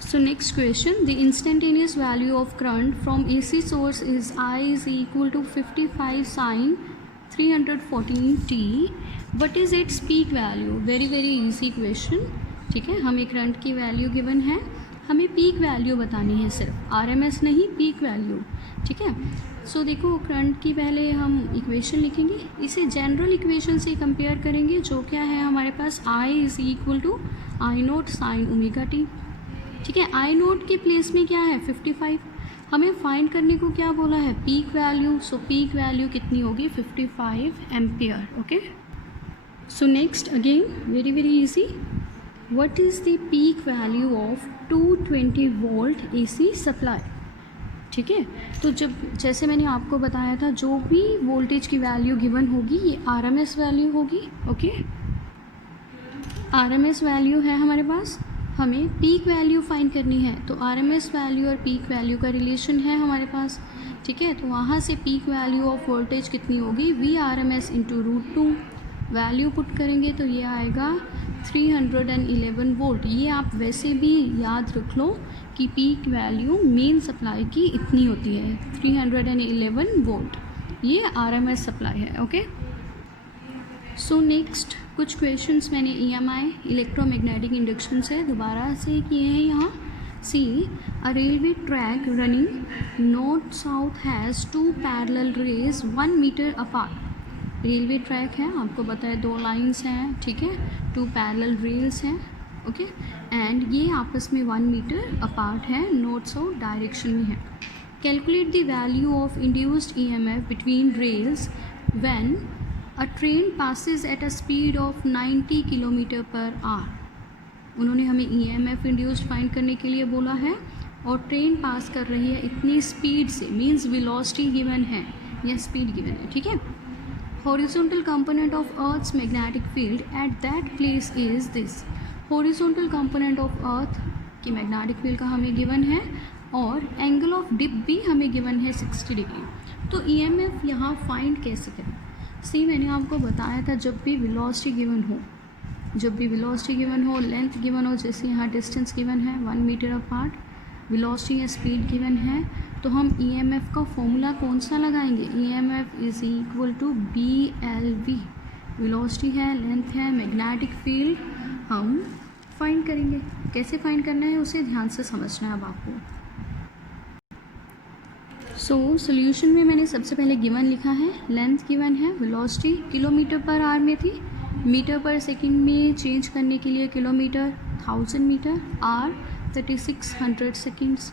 So next question, the instantaneous value of current from AC source is I is equal to 55 sin 314 t. What is its peak value? very easy question. ठीक है, हमें current की value given है, हमें peak value बतानी है, सिर्फ RMS नहीं, पीक वैल्यू. ठीक है, सो देखो करंट की पहले हम इक्वेशन लिखेंगे, इसे जनरल इक्वेशन से कंपेयर करेंगे जो क्या है हमारे पास, I is equal to I nought sine omega t. ठीक है, आई नोट के प्लेस में क्या है 55, हमें फाइंड करने को क्या बोला है, पीक वैल्यू. सो पीक वैल्यू कितनी होगी 55 ampere. Okay, so next again very easy, what is the peak value of 220 volt AC supply. ठीक है, तो जैसे मैंने आपको बताया था, जो भी वोल्टेज की वैल्यू गिवन होगी ये RMS वैल्यू होगी. ओके, RMS वैल्यू है हमारे पास, हमें पीक वैल्यू फाइंड करनी है, तो RMS वैल्यू और पीक वैल्यू का रिलेशन है हमारे पास. ठीक है, तो वहाँ से पीक वैल्यू ऑफ वोल्टेज कितनी होगी, VRMS इंटू √2. वैल्यू पुट करेंगे तो ये आएगा 311 वोल्ट. ये आप वैसे भी याद रख लो कि पीक वैल्यू मेन सप्लाई की इतनी होती है, 311 वोल्ट. ये RMS सप्लाई है. ओके, सो नेक्स्ट कुछ क्वेश्चंस मैंने EMI इलेक्ट्रोमैग्नेटिक इंडक्शन से दोबारा से किए हैं. यहाँ see, a railway track running north south has 2 parallel rails 1 metre apart. Railway track है, आपको पता है 2 लाइन्स हैं. ठीक है, 2 पैरेलल रेल्स हैं. ओके, एंड ये आपस में 1 मीटर अपार्ट है, नॉर्थ साउथ डायरेक्शन में है. Calculate the value of induced EMF between rails when a train passes at a speed of 90 kilometre per our. उन्होंने हमें EMF इंड्यूस्ड फाइंड करने के लिए बोला है और ट्रेन पास कर रही है इतनी स्पीड से, मीन्स वेलोसिटी गिवन है या स्पीड गिवन है. ठीक है, horizontal component of earth's magnetic field at that place is this. Horizontal component of earth की मैग्नेटिक फील्ड का हमें गिवन है और एंगल ऑफ डिप भी हमें गिवन है 60 डिग्री. तो EMF यहाँ फाइंड कैसे करें. सी, मैंने आपको बताया था जब भी वेलोसिटी गिवन हो, लेंथ गिवन हो, जैसे यहाँ डिस्टेंस गिवन है 1 मीटर अपार्ट, वेलोसिटी या स्पीड गिवन है, तो हम EMF का फॉर्मूला कौन सा लगाएंगे, EMF is equal to BLV. Velocity है, लेंथ है, मैग्नेटिक फील्ड हम फाइंड करेंगे. कैसे फाइंड करना है उसे ध्यान से समझना है अब आपको. सो सॉल्यूशन में मैंने सबसे पहले गिवन लिखा है, लेंथ गिवन है, वेलोसिटी किलोमीटर पर आवर में थी, मीटर पर सेकंड में चेंज करने के लिए किलोमीटर, 1000 मीटर, आर 3600 सेकेंड्स.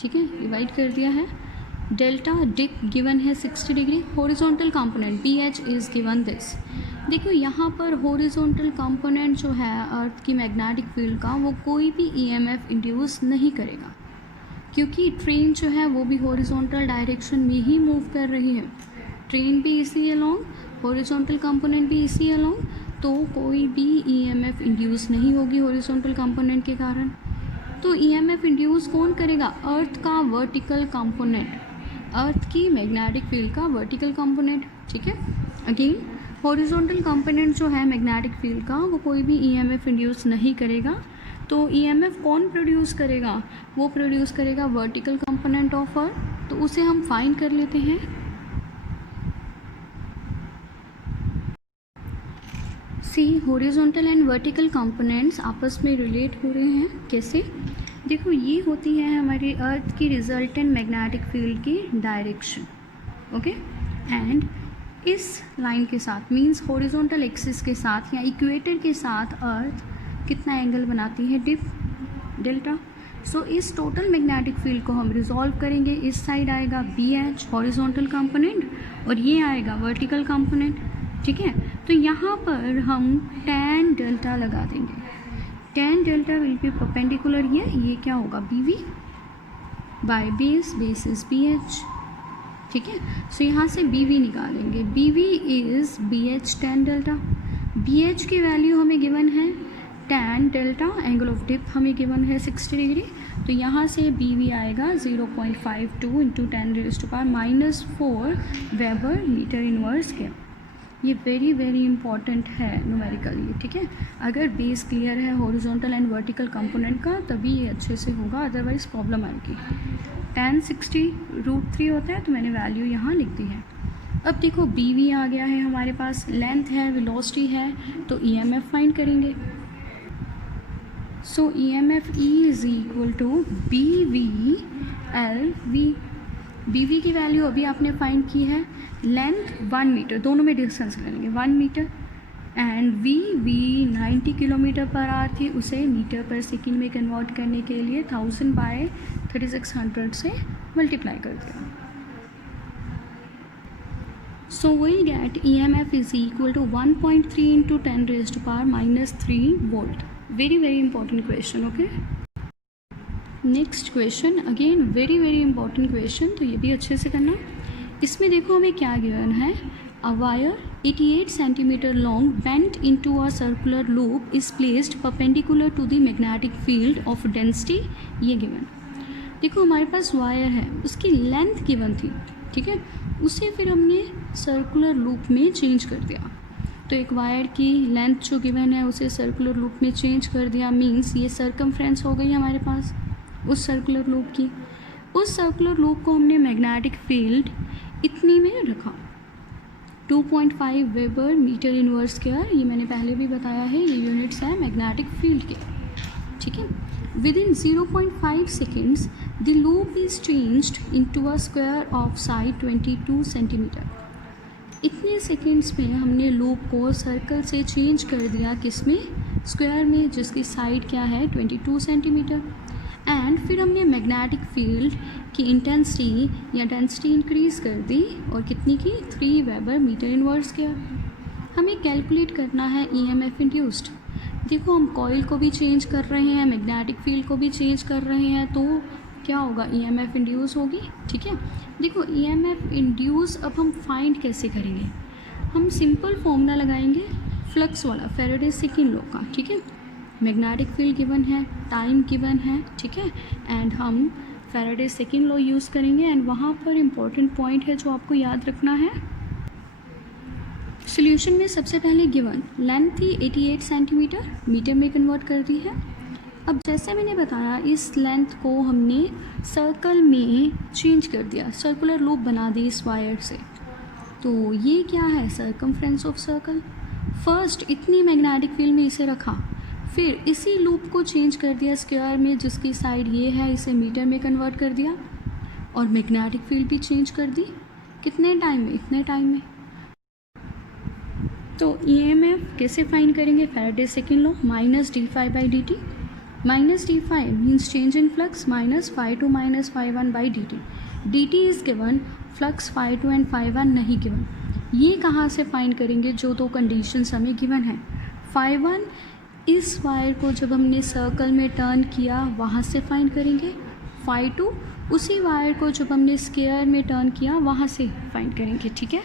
ठीक है, डिवाइड कर दिया है. डेल्टा डिप गिवन है 60 degree. Horizontal component BH is given this. देखो यहाँ पर हॉरिजॉन्टल कंपोनेंट जो है अर्थ की मैग्नेटिक फील्ड का, वो कोई भी EMF इंड्यूस नहीं करेगा, क्योंकि ट्रेन जो है वो भी हॉरिजॉन्टल डायरेक्शन में ही मूव कर रही है. ट्रेन भी इसी अलोंग, हॉरिजॉन्टल कंपोनेंट भी इसी अलोंग, तो कोई भी EMF इंड्यूस नहीं होगी हॉरिजॉन्टल कंपोनेंट के कारण. तो EMF इंड्यूस कौन करेगा, अर्थ का वर्टिकल कंपोनेंट, अर्थ की मैग्नेटिक फील्ड का वर्टिकल कंपोनेंट. ठीक है, अगेन हॉरिजॉन्टल कंपोनेंट जो है मैग्नेटिक फील्ड का, वो कोई भी EMF इंड्यूस नहीं करेगा. तो EMF कौन प्रोड्यूस करेगा, वो प्रोड्यूस करेगा वर्टिकल कंपोनेंट ऑफ अर्थ. तो उसे हम फाइंड कर लेते हैं. सी, हॉरिजॉन्टल एंड वर्टिकल कंपोनेंट्स आपस में रिलेट हो रहे हैं. कैसे, देखो ये होती है हमारी अर्थ की रिजल्टेंट मैग्नेटिक फील्ड की डायरेक्शन. ओके, एंड इस लाइन के साथ, मींस हॉरिजॉन्टल एक्सिस के साथ या इक्वेटर के साथ अर्थ कितना एंगल बनाती है, डिप, डेल्टा. सो इस टोटल मैग्नेटिक फील्ड को हम रिजॉल्व करेंगे. इस साइड आएगा BH हॉरिजॉन्टल कंपोनेंट और ये आएगा वर्टिकल कंपोनेंट. ठीक है, तो यहाँ पर हम tan डेल्टा लगा देंगे. tan delta will be perpendicular, ये क्या होगा, BV by base is BH. ठीक है, सो यहाँ से BV निकालेंगे. BV is BH tan delta. BH की वैल्यू हमें गिवन है tan delta, angle of dip हमें गिवन है 60 डिग्री. तो यहाँ से BV आएगा 0.52 इंटू 10⁻⁻⁴ वेबर मीटर इनवर्स के. ये वेरी वेरी इंपॉर्टेंट है न्यूमेरिकली, ठीक है। अगर बेस क्लियर है हॉरिजॉन्टल एंड वर्टिकल कंपोनेंट का तभी ये अच्छे से होगा, अदरवाइज़ प्रॉब्लम आएगी। tan 60√3 होता है, तो मैंने वैल्यू यहाँ लिख दी है। अब देखो BV आ गया है हमारे पास, लेंथ है, वेलोसिटी है, तो EMF फाइंड करेंगे। So EMF E is equal to BV/LV। BV की वैल्यू अभी आपने फाइंड की है, लेंथ 1 मीटर, दोनों में डिस्टेंस ले लेंगे 1 metre, and VV 90 kilometre per hour थी, उसे मीटर पर सेकेंड में कन्वर्ट करने के लिए 1000/3600 से मल्टीप्लाई कर दिया। So we'll get EMF is equal to 1.3 into 10⁻³ volt. Very very important question, okay? Next question, again very very important question, तो ये भी अच्छे से करना। इसमें देखो हमें क्या गिवन है, a wire 88 centimetre long bent into a circular loop is placed perpendicular to the magnetic field of density, ये गिवन। देखो हमारे पास वायर है, उसकी लेंथ गिवन थी, ठीक है, उसे फिर हमने सर्कुलर लूप में चेंज कर दिया। तो एक वायर की लेंथ जो गिवन है उसे सर्कुलर लूप में चेंज कर दिया, मीन्स ये सर्कमफ्रेंस हो गई हमारे पास उस सर्कुलर लूप की। उस सर्कुलर लूप को हमने मैग्नेटिक फील्ड इतनी में रखा, 2.5 वेबर मीटर इनवर्स स्क्वायर, ये मैंने पहले भी बताया है, ये यूनिट्स है मैग्नेटिक फील्ड के, ठीक है। With in 0.5 seconds the loop is changed into a square of side 22 centimetre. इतने सेकेंड्स में हमने लूप को सर्कल से चेंज कर दिया, किस में, स्क्वायर में, जिसकी साइड क्या है 22 सेंटीमीटर। एंड फिर हमने मैग्नेटिक फील्ड की इंटेंसिटी या डेंसिटी इंक्रीज़ कर दी, और कितनी की, 3 वेबर मीटर इनवर्स स्क्वायर। हमें कैलकुलेट करना है EMF इंड्यूस्ड। देखो हम कॉइल को भी चेंज कर रहे हैं, मैग्नेटिक फील्ड को भी चेंज कर रहे हैं, तो क्या होगा, EMF इंड्यूस होगी, ठीक है। देखो EMF इंड्यूस अब हम फाइंड कैसे करेंगे, हम सिंपल फॉर्मूला लगाएंगे फ्लक्स वाला, फैराडे सेकेंड लॉ का, ठीक है। मैग्नेटिक फील्ड गिवन है, टाइम गिवन है, ठीक है, एंड हम फैराडे सेकेंड लॉ यूज़ करेंगे। एंड वहाँ पर इम्पॉर्टेंट पॉइंट है जो आपको याद रखना है। सॉल्यूशन में सबसे पहले गिवन लेंथ थी 88 सेंटीमीटर, मीटर में कन्वर्ट कर दी है। अब जैसे मैंने बताया, इस लेंथ को हमने सर्कल में चेंज कर दिया, सर्कुलर लूप बना दी इस वायर से, तो ये क्या है, सर्कमफ्रेंस ऑफ सर्कल। फर्स्ट इतनी मैग्नेटिक फील्ड में इसे रखा, फिर इसी लूप को चेंज कर दिया स्क्वायर में, जिसकी साइड ये है, इसे मीटर में कन्वर्ट कर दिया, और मैग्नेटिक फील्ड भी चेंज कर दी, कितने टाइम में, इतने टाइम में। तो EMF कैसे फाइंड करेंगे, Faraday second law, -dϕ/dt, -dϕ means change in flux, -φ2 -φ1/dt, dt is given, flux φ2 and φ1 नहीं गिवन। ये कहाँ से फाइंड करेंगे, जो दो कंडीशंस हमें गिवन है। φ1 इस वायर को जब हमने सर्कल में टर्न किया वहाँ से फाइंड करेंगे, φ2 उसी वायर को जब हमने स्क्वायर में टर्न किया वहाँ से फाइंड करेंगे, ठीक है।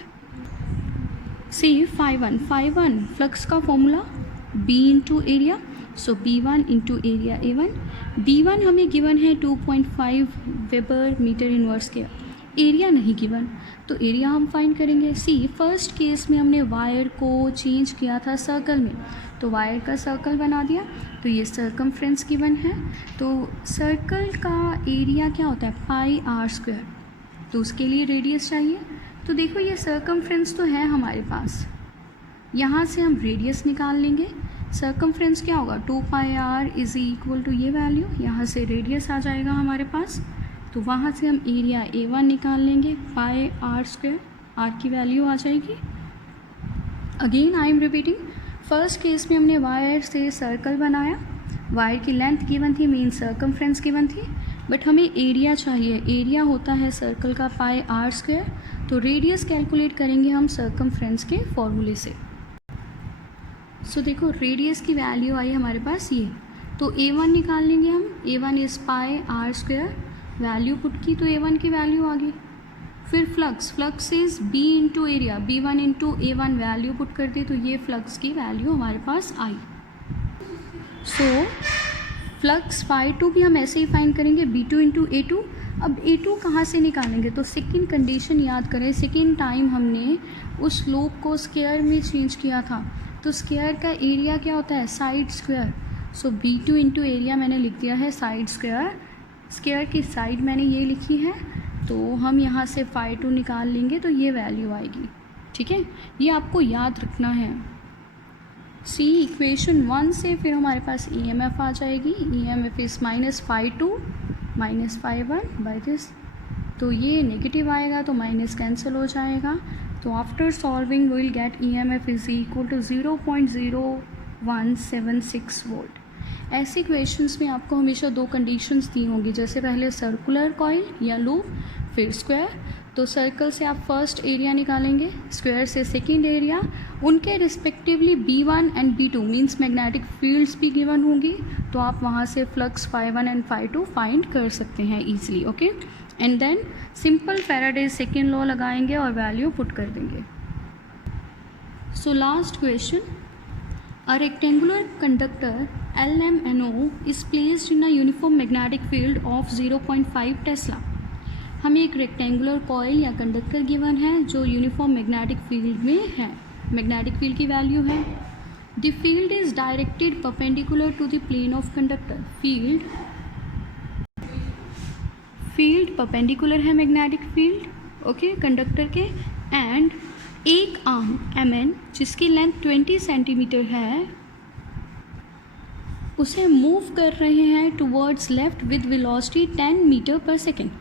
सी φ1 फ्लक्स का formula B into area, so B1 into area A1। B1 हमें गिवन है 2.5 weber metre inverse square, area नहीं गिवन, तो एरिया हम फाइंड करेंगे। सी फर्स्ट केस में हमने वायर को चेंज किया था सर्कल में, तो वायर का सर्कल बना दिया, तो ये सर्कमफ्रेंस गिवन है। तो सर्कल का एरिया क्या होता है, πr², तो उसके लिए रेडियस चाहिए। तो देखो ये सर्कमफ्रेंस तो है हमारे पास, यहाँ से हम रेडियस निकाल लेंगे। सर्कमफ्रेंस क्या होगा, 2πr इज इक्वल टू ये वैल्यू, यहाँ से रेडियस आ जाएगा हमारे पास, तो वहाँ से हम एरिया A1 निकाल लेंगे, πr², r की वैल्यू आ जाएगी। Again I am repeating, first case में हमने वायर से सर्कल बनाया, वायर की लेंथ गिवन थी, मीन सर्कमफ्रेंस गिवन थी, बट हमें एरिया चाहिए, एरिया होता है सर्कल का πr², तो रेडियस कैलकुलेट करेंगे हम सर्कमफ्रेंस के फॉर्मूले से। सो देखो रेडियस की वैल्यू आई हमारे पास ये, तो A1 निकाल लेंगे हम, A1 is πr², value put की तो A1 की वैल्यू आ गई। फिर flux is B into area, B1 into A1 value put कर दी, तो ये फ्लक्स की वैल्यू हमारे पास आई। सो फ्लक्स phi2 भी हम ऐसे ही फाइंड करेंगे, B2 इंटू A2। अब A2 कहाँ से निकालेंगे, तो सेकेंड कंडीशन याद करें, सेकेंड टाइम हमने उस लूप को स्क्वायर में चेंज किया था, तो स्क्वायर का एरिया क्या होता है, साइड स्क्वायर। सो B2 इंटू एरिया मैंने लिख दिया है साइड स्क्वायर, स्क्वायर की साइड मैंने ये लिखी है, तो हम यहाँ से phi2 निकाल लेंगे तो ये वैल्यू आएगी। ठीक है, ये आपको याद रखना है। सी इक्वेशन 1 से फिर हमारे पास EMF आ जाएगी, EMF is minus phi2 minus phi1 by this, तो ये नेगेटिव आएगा तो माइनस कैंसिल हो जाएगा। तो after solving will get EMF is equal to 0.0176 volt. ऐसे क्वेश्चंस में आपको हमेशा दो कंडीशंस दी होंगी, जैसे पहले सर्कुलर कॉइल या लूप, फिर स्क्वायर। तो सर्कल से आप फर्स्ट एरिया निकालेंगे, स्क्वायर से सेकंड एरिया, उनके respectively B1 and B2 means magnetic fields भी गिवन होंगी, तो आप वहाँ से flux phi1 and phi2 find कर सकते हैं easily. Okay, and then simple Faraday's second law लगाएंगे और वैल्यू पुट कर देंगे। So last question, a rectangular conductor LMNO is placed in a uniform magnetic field of 0.5 tesla. हमें एक rectangular coil या कंडक्टर गिवन है जो यूनिफॉर्म मैग्नेटिक फील्ड में है, मैग्नेटिक फील्ड की वैल्यू है। The field is directed perpendicular to the plane of conductor, field perpendicular है मैग्नेटिक फील्ड, ओके, कंडक्टर के, एंड एक आर्म Mn जिसकी लेंथ 20 सेंटीमीटर है उसे मूव कर रहे हैं towards left with velocity 10 metre per second.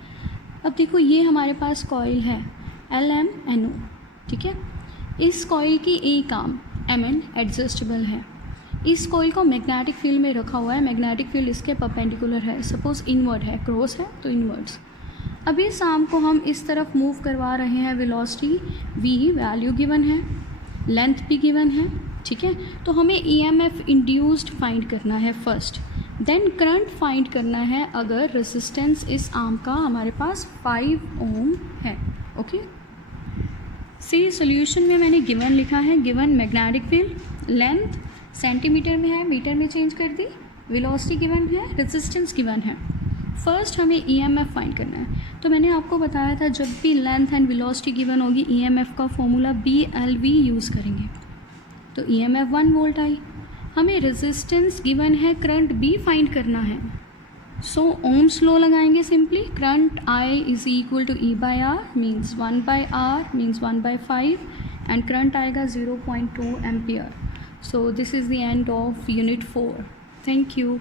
अब देखो ये हमारे पास कॉइल है LMNO, ठीक है, इस कॉइल की एक आर्म Mn एडजस्टेबल है, इस कॉइल को मैग्नेटिक फील्ड में रखा हुआ है, मैग्नेटिक फील्ड इसके परपेंडिकुलर है, सपोज इनवर्ड है, क्रॉस है तो इनवर्ड्स। अब इस आर्म को हम इस तरफ मूव करवा रहे हैं, वेलोसिटी v वैल्यू गिवन है, लेंथ भी गिवन है, ठीक है। तो हमें EMF इंड्यूस्ड फाइंड करना है फर्स्ट, देन करंट फाइंड करना है अगर रेजिस्टेंस इस आर्म का हमारे पास 5 ओम है। ओके, सी सॉल्यूशन में मैंने गिवन लिखा है, given magnetic field, length centimetre में है, मीटर में चेंज कर दी, वेलोसिटी गिवन है, रेजिस्टेंस गिवन है। फर्स्ट हमें EMF फाइंड करना है, तो मैंने आपको बताया था जब भी लेंथ एंड वेलोसिटी गिवन होगी EMF का फॉर्मूला BLV यूज़ करेंगे, तो EMF 1 वोल्ट आई। हमें रेजिस्टेंस गिवन है, करंट B फाइंड करना है, सो ओम्स लॉ लगाएंगे simply, current I is equal to E/R means 1/R means 1/5 and current आएगा 0.2 ampere. So this is the end of unit 4। Thank you.